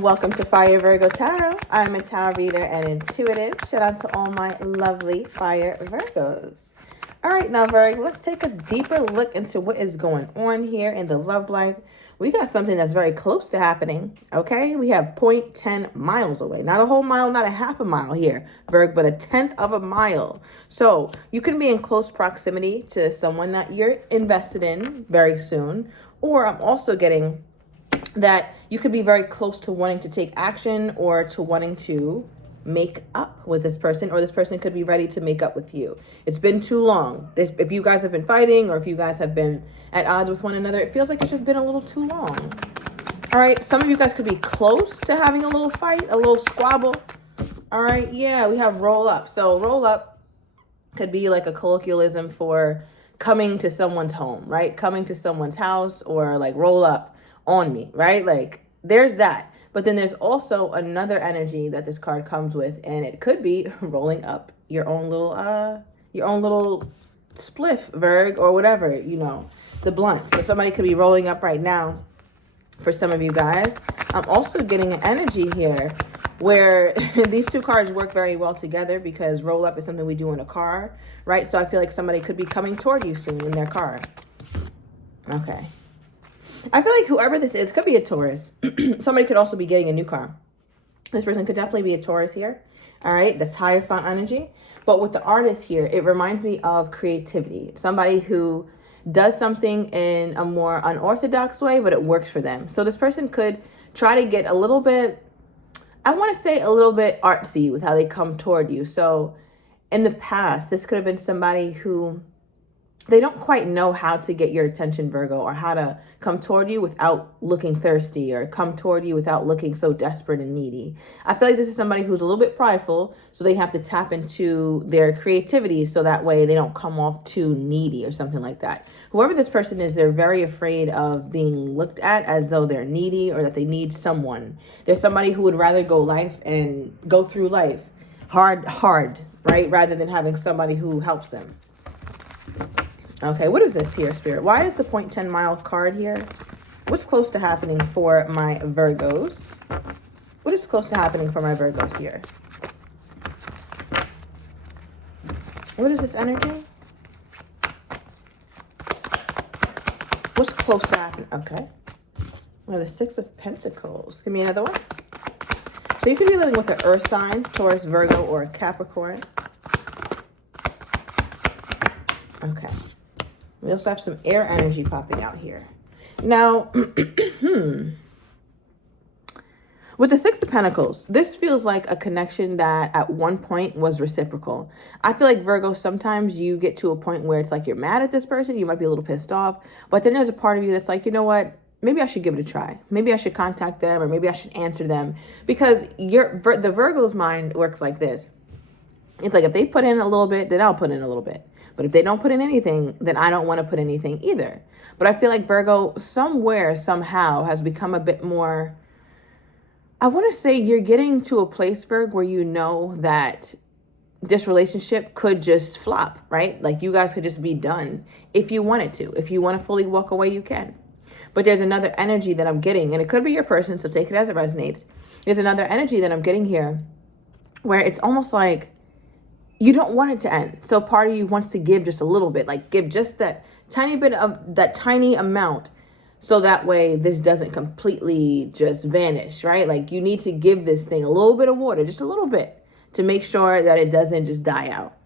Welcome to Fire Virgo Tarot. I'm a tarot reader and intuitive. Shout out to all my lovely Fire Virgos. All right, now Virgo, let's take a deeper look into what is going on here in the love life. We got something that's very close to happening, okay? We have 0.10 miles away. Not a whole mile, not a half a mile here, Virgo, but a tenth of a mile. So you can be in close proximity to someone that you're invested in very soon. Or I'm also getting that you could be very close to wanting to take action or to wanting to make up with this person, or this person could be ready to make up with you. It's been too long. If you guys have been fighting or if you guys have been at odds with one another, it feels like it's just been a little too long. All right, some of you guys could be close to having a little fight, a little squabble. All right, yeah, we have roll up. So roll up could be like a colloquialism for coming to someone's home, right? Coming to someone's house, or like roll up on me, right? Like there's that. But then there's also another energy that this card comes with, and it could be rolling up your own little spliff, Virg, or whatever, you know, the blunt. So somebody could be rolling up right now for some of you guys. I'm also getting an energy here where these two cards work very well together because roll up is something we do in a car, right? So I feel like somebody could be coming toward you soon in their car. Okay. I feel like whoever this is could be a Taurus. Somebody could also be getting a new car. This person could definitely be a Taurus here. All right, that's higher font energy. But with the artist here, it reminds me of creativity. Somebody who does something in a more unorthodox way, but it works for them. So this person could try to get a little bit, I want to say a little bit artsy with how they come toward you. So in the past, this could have been somebody who they don't quite know how to get your attention, Virgo, or how to come toward you without looking thirsty, or come toward you without looking so desperate and needy. I feel like this is somebody who's a little bit prideful, so they have to tap into their creativity so that way they don't come off too needy or something like that. Whoever this person is, they're very afraid of being looked at as though they're needy or that they need someone. There's somebody who would rather go through life hard, right? Rather than having somebody who helps them. Okay, what is this here, Spirit? Why is the 0.10 mile card here? What's close to happening for my Virgos? What is close to happening for my Virgos here? What is this energy? What's close to happening? Okay. We have the 6 of Pentacles. Give me another one. So you could be living with an earth sign, Taurus, Virgo, or a Capricorn. Okay. We also have some air energy popping out here. Now, with the 6 of Pentacles, this feels like a connection that at one point was reciprocal. I feel like, Virgo, sometimes you get to a point where it's like you're mad at this person. You might be a little pissed off. But then there's a part of you that's like, you know what? Maybe I should give it a try. Maybe I should contact them, or maybe I should answer them. Because the Virgo's mind works like this. It's like if they put in a little bit, then I'll put in a little bit. But if they don't put in anything, then I don't want to put anything either. But I feel like Virgo somewhere, somehow has become a bit more, I want to say you're getting to a place, Virg, where you know that this relationship could just flop, right? Like you guys could just be done if you wanted to. If you want to fully walk away, you can. But there's another energy that I'm getting, and it could be your person, so take it as it resonates. There's another energy that I'm getting here where it's almost like you don't want it to end. So part of you wants to give just a little bit, like give just that tiny bit of that tiny amount. So that way this doesn't completely just vanish, right? Like you need to give this thing a little bit of water, just a little bit, to make sure that it doesn't just die out.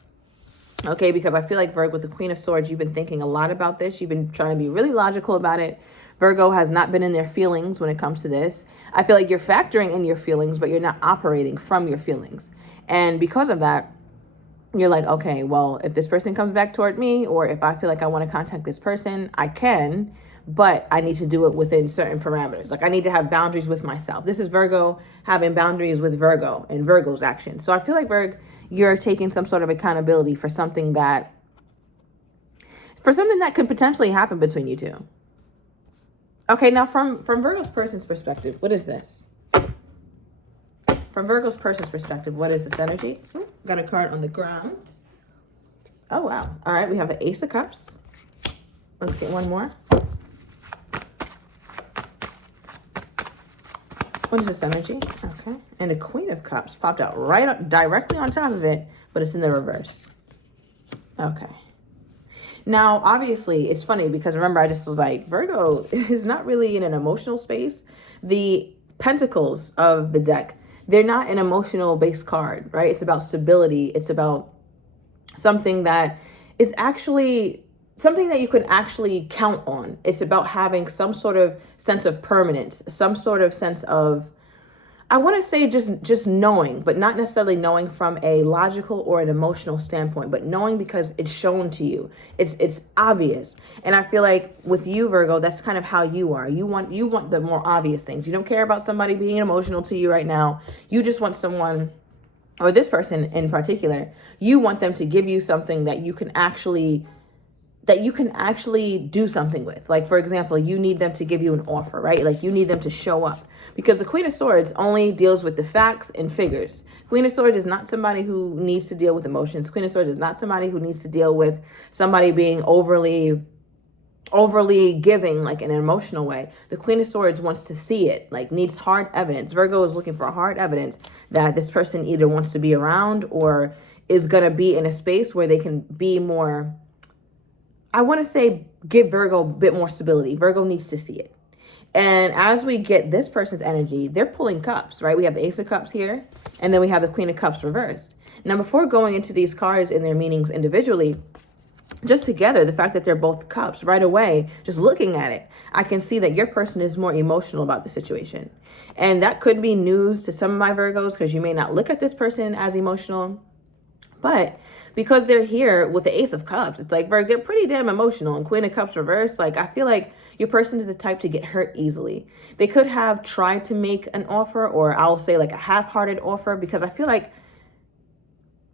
Okay, because I feel like, Virgo, with the Queen of Swords, you've been thinking a lot about this. You've been trying to be really logical about it. Virgo has not been in their feelings when it comes to this. I feel like you're factoring in your feelings, but you're not operating from your feelings. And because of that, you're like, okay, well, if this person comes back toward me, or if I feel like I want to contact this person, I can, but I need to do it within certain parameters. Like I need to have boundaries with myself. This is Virgo having boundaries with Virgo and Virgo's actions. So I feel like, Virg, you're taking some sort of accountability for something that could potentially happen between you two. Okay, now from Virgo's person's perspective, what is this? From Virgo's person's perspective, what is this energy? Got a card on the ground. Oh, wow. All right, we have the Ace of Cups. Let's get one more. What is this energy? Okay. And the Queen of Cups popped out directly on top of it, but it's in the reverse. Okay. Now, obviously, it's funny because remember, I just was like, Virgo is not really in an emotional space. The Pentacles of the deck, they're not an emotional based card, right? It's about stability. It's about something that is actually something that you could actually count on. It's about having some sort of sense of permanence, some sort of sense of, I want to say just knowing, but not necessarily knowing from a logical or an emotional standpoint, but knowing because it's shown to you. It's obvious. And I feel like with you, Virgo, that's kind of how you are. You want the more obvious things. You don't care about somebody being emotional to you right now. You just want someone, or this person in particular, you want them to give you something that you can actually do something with. Like, for example, you need them to give you an offer, right? Like, you need them to show up, because the Queen of Swords only deals with the facts and figures. Queen of Swords is not somebody who needs to deal with emotions. Queen of Swords is not somebody who needs to deal with somebody being overly giving, like in an emotional way. The Queen of Swords wants to see it, like needs hard evidence. Virgo is looking for hard evidence that this person either wants to be around or is going to be in a space where they can be more, I want to say, give Virgo a bit more stability. Virgo needs to see it. And as we get this person's energy, they're pulling cups, right? We have the Ace of Cups here, and then we have the Queen of Cups reversed. Now, before going into these cards and their meanings individually, just together, the fact that they're both cups right away, just looking at it, I can see that your person is more emotional about the situation. And that could be news to some of my Virgos, because you may not look at this person as emotional, but because they're here with the Ace of Cups, it's like, Virgo, they're pretty damn emotional. And Queen of Cups reversed, like, I feel like your person is the type to get hurt easily. They could have tried to make an offer, or I'll say like a half-hearted offer, because I feel like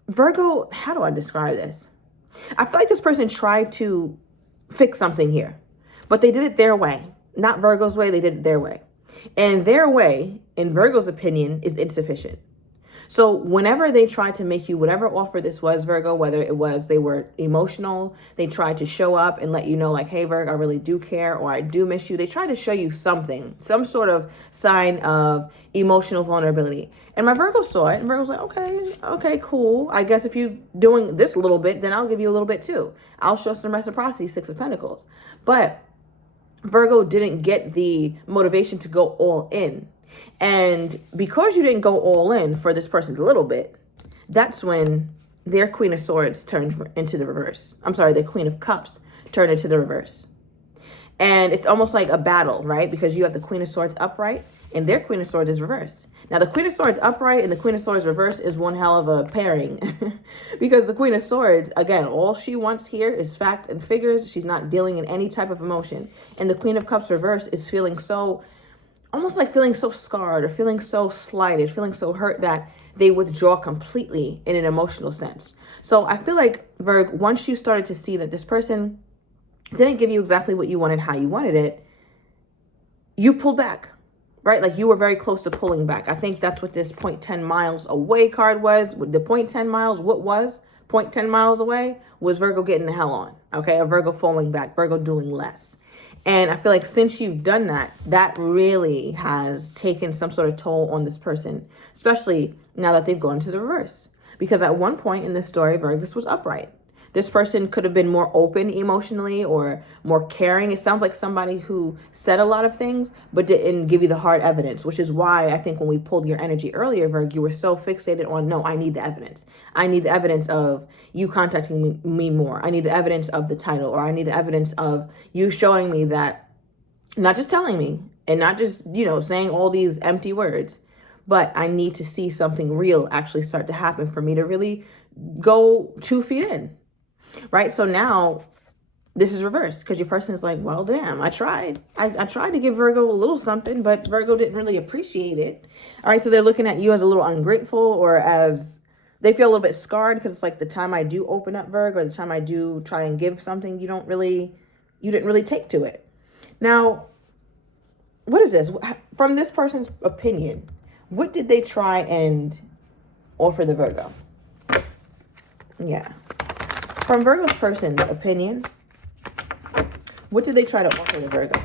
Virgo, how do I describe this? I feel like this person tried to fix something here, but they did it their way, not Virgo's way. They did it their way. And their way, in Virgo's opinion, is insufficient. So whenever they tried to make you whatever offer this was, Virgo, whether it was they were emotional, they tried to show up and let you know like, hey, Virgo, I really do care, or I do miss you. They tried to show you something, some sort of sign of emotional vulnerability. And my Virgo saw it, and Virgo's like, okay, cool. I guess if you're doing this a little bit, then I'll give you a little bit too. I'll show some reciprocity, Six of Pentacles. But Virgo didn't get the motivation to go all in. And because you didn't go all in for this person a little bit, that's when their Queen of Swords turned into the reverse. I'm sorry, their Queen of Cups turned into the reverse. And it's almost like a battle, right? Because you have the Queen of Swords upright and their Queen of Swords is reversed. Now, the Queen of Swords upright and the Queen of Swords reverse is one hell of a pairing. Because the Queen of Swords, again, all she wants here is facts and figures. She's not dealing in any type of emotion. And the Queen of Cups reverse is feeling so, almost like feeling so scarred or feeling so slighted, feeling so hurt that they withdraw completely in an emotional sense. So I feel like, Virg, once you started to see that this person didn't give you exactly what you wanted, how you wanted it, you pulled back, right? Like you were very close to pulling back. I think that's what this 0.10 miles away card was. The 0.10 miles, what was 0.10 miles away was Virgo getting the hell on, okay? A Virgo falling back, Virgo doing less. And I feel like since you've done that, that really has taken some sort of toll on this person, especially now that they've gone to the reverse. Because at one point in this story, Virgo, this was upright. This person could have been more open emotionally or more caring. It sounds like somebody who said a lot of things, but didn't give you the hard evidence, which is why I think when we pulled your energy earlier, Virgo, you were so fixated on, no, I need the evidence. I need the evidence of you contacting me more. I need the evidence of the title, or I need the evidence of you showing me that, not just telling me and not just, saying all these empty words, but I need to see something real actually start to happen for me to really go 2 feet in. Right? So now this is reversed because your person is like, well, damn, I tried. I tried to give Virgo a little something, but Virgo didn't really appreciate it. All right. So they're looking at you as a little ungrateful, or as they feel a little bit scarred because it's like the time I do open up, Virgo, or the time I do try and give something, you didn't really take to it. Now, what is this? From this person's opinion, what did they try and offer the Virgo? Yeah. From Virgo's person's opinion, what did they try to offer the Virgo?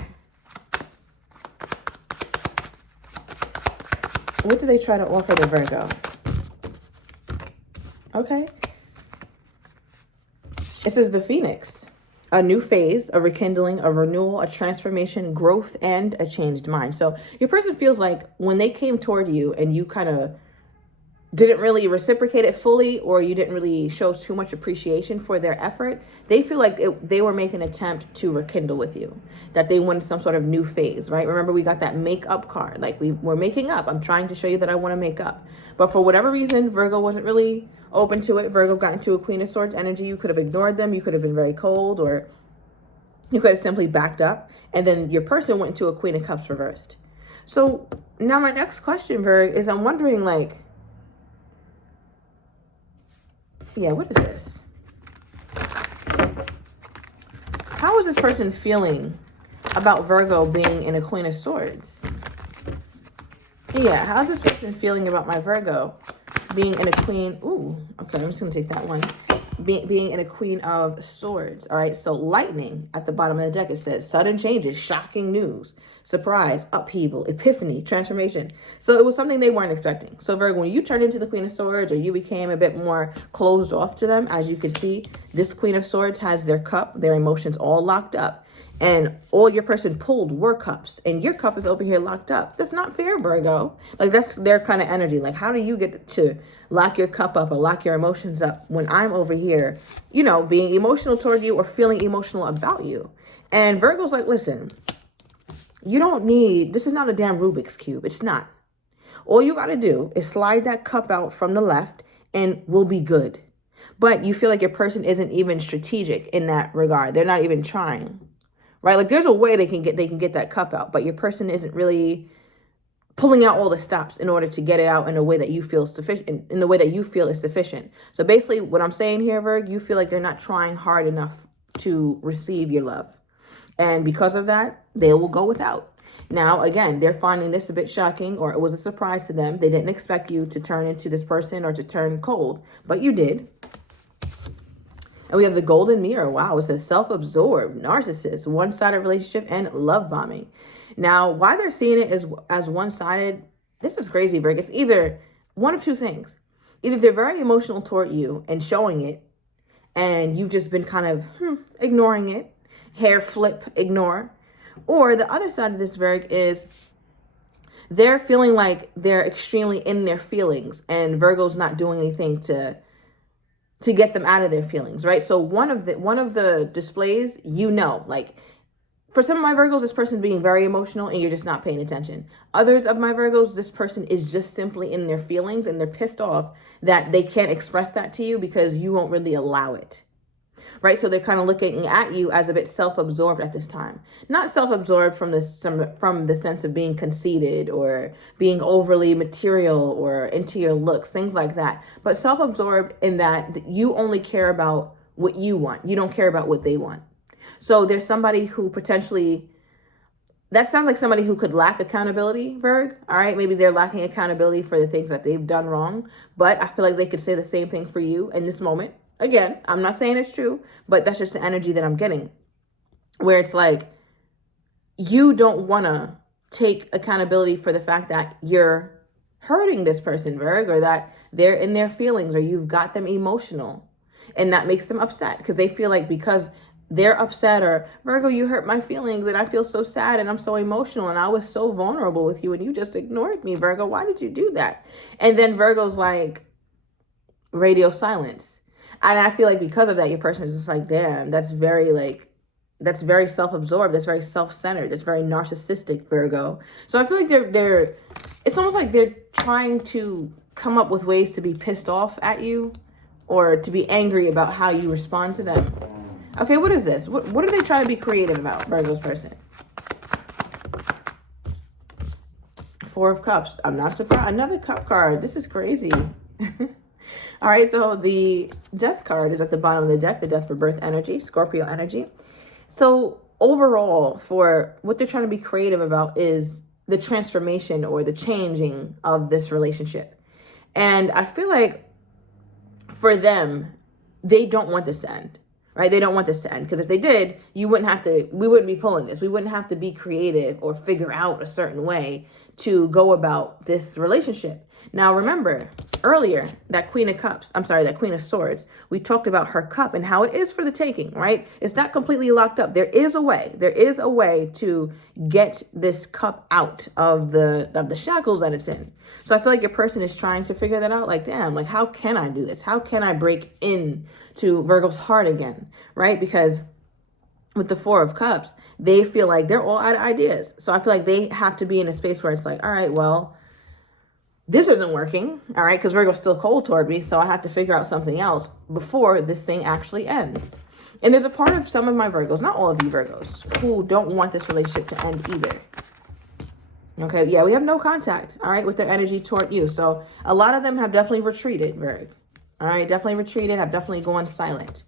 What do they try to offer to Virgo? Okay. It says the Phoenix. A new phase, a rekindling, a renewal, a transformation, growth, and a changed mind. So your person feels like when they came toward you and you kind of didn't really reciprocate it fully, or you didn't really show too much appreciation for their effort, they feel like they were making an attempt to rekindle with you, that they wanted some sort of new phase, right? Remember, we got that make up card. Like, we're making up. I'm trying to show you that I want to make up. But for whatever reason, Virgo wasn't really open to it. Virgo got into a Queen of Swords energy. You could have ignored them. You could have been very cold, or you could have simply backed up. And then your person went into a Queen of Cups reversed. So now my next question, Virg, is I'm wondering, like, yeah, what is this? How is this person feeling about Virgo being in a Queen of Swords? Yeah, how's this person feeling about my Virgo being in a Queen? Ooh, okay, I'm just going to take that one. Being in a Queen of Swords. All right, so lightning at the bottom of the deck. It says sudden changes, shocking news, surprise, upheaval, epiphany, transformation. So it was something they weren't expecting. So Virgo, when you turned into the Queen of Swords, or you became a bit more closed off to them, as you can see, this Queen of Swords has their cup, their emotions all locked up. And all your person pulled were cups, and your cup is over here locked up. That's not fair, Virgo. Like, that's their kind of energy. Like, how do you get to lock your cup up or lock your emotions up when I'm over here, you know, being emotional toward you or feeling emotional about you? And Virgo's like, listen, you don't need, this is not a damn Rubik's Cube. It's not. All you got to do is slide that cup out from the left and we'll be good. But you feel like your person isn't even strategic in that regard. They're not even trying. Right? Like, there's a way they can get that cup out, but your person isn't really pulling out all the stops in order to get it out in a way that you feel sufficient, in the way that you feel is sufficient. So basically what I'm saying here, Virg, you feel like they're not trying hard enough to receive your love. And because of that, they will go without. Now, again, they're finding this a bit shocking, or it was a surprise to them. They didn't expect you to turn into this person or to turn cold, but you did. And we have the golden mirror. Wow, it says self-absorbed, narcissist, one-sided relationship, and love bombing. Now, why they're seeing it as one-sided, this is crazy, Virg. It's either one of two things. Either they're very emotional toward you and showing it, and you've just been kind of ignoring it, hair flip, ignore. Or the other side of this, Virg, is they're feeling like they're extremely in their feelings, and Virgo's not doing anything to get them out of their feelings, right? So one of the displays, you know, like, for some of my Virgos, this person being very emotional and you're just not paying attention. Others of my Virgos, this person is just simply in their feelings and they're pissed off that they can't express that to you because you won't really allow it. Right? So they're kind of looking at you as a bit self-absorbed at this time. Not self-absorbed from the sense of being conceited or being overly material or into your looks, things like that. But self-absorbed in that you only care about what you want. You don't care about what they want. So there's somebody who potentially, that sounds like somebody who could lack accountability, Virg. All right, maybe they're lacking accountability for the things that they've done wrong. But I feel like they could say the same thing for you in this moment. Again, I'm not saying it's true, but that's just the energy that I'm getting. Where it's like, you don't want to take accountability for the fact that you're hurting this person, Virg, or that they're in their feelings, or you've got them emotional. And that makes them upset because they feel like because they're upset, or Virgo, you hurt my feelings and I feel so sad and I'm so emotional and I was so vulnerable with you and you just ignored me, Virgo. Why did you do that? And then Virgo's like, radio silence. And I feel like because of that, your person is just like, damn, that's very self-absorbed. That's very self-centered. That's very narcissistic, Virgo. So I feel like it's almost like they're trying to come up with ways to be pissed off at you or to be angry about how you respond to them. Okay, what is this? What are they trying to be creative about, Virgo's person? Four of Cups. I'm not surprised. Another cup card. This is crazy. All right, so the Death card is at the bottom of the deck, the Death for Birth energy, Scorpio energy. So overall, for what they're trying to be creative about is the transformation or the changing of this relationship. And I feel like for them, they don't want this to end. right? They don't want this to end, because if they did, we wouldn't be pulling this. We wouldn't have to be creative or figure out a certain way to go about this relationship. Now, remember earlier, that Queen of Swords, we talked about her cup and how it is for the taking, right? It's not completely locked up. There is a way to get this cup out of the shackles that it's in. So I feel like your person is trying to figure that out. Like, damn, like, how can I do this? How can I break in to Virgo's heart again, right? Because with the Four of Cups, they feel like they're all out of ideas. So I feel like they have to be in a space where it's like, all right, well, this isn't working, all right, because Virgo's still cold toward me, so I have to figure out something else before this thing actually ends. And there's a part of some of my Virgos, not all of you Virgos, who don't want this relationship to end either. Okay, yeah, we have no contact, all right, with their energy toward you. So a lot of them have definitely retreated, Virgo. All right, definitely retreated, have definitely gone silent.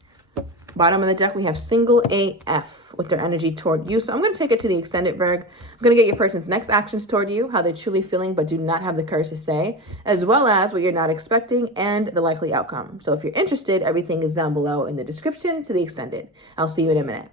Bottom of the deck, we have single AF with their energy toward you. So I'm going to take it to the extended, Virgo. I'm going to get your person's next actions toward you, how they're truly feeling but do not have the courage to say, as well as what you're not expecting and the likely outcome. So if you're interested, everything is down below in the description to the extended. I'll see you in a minute.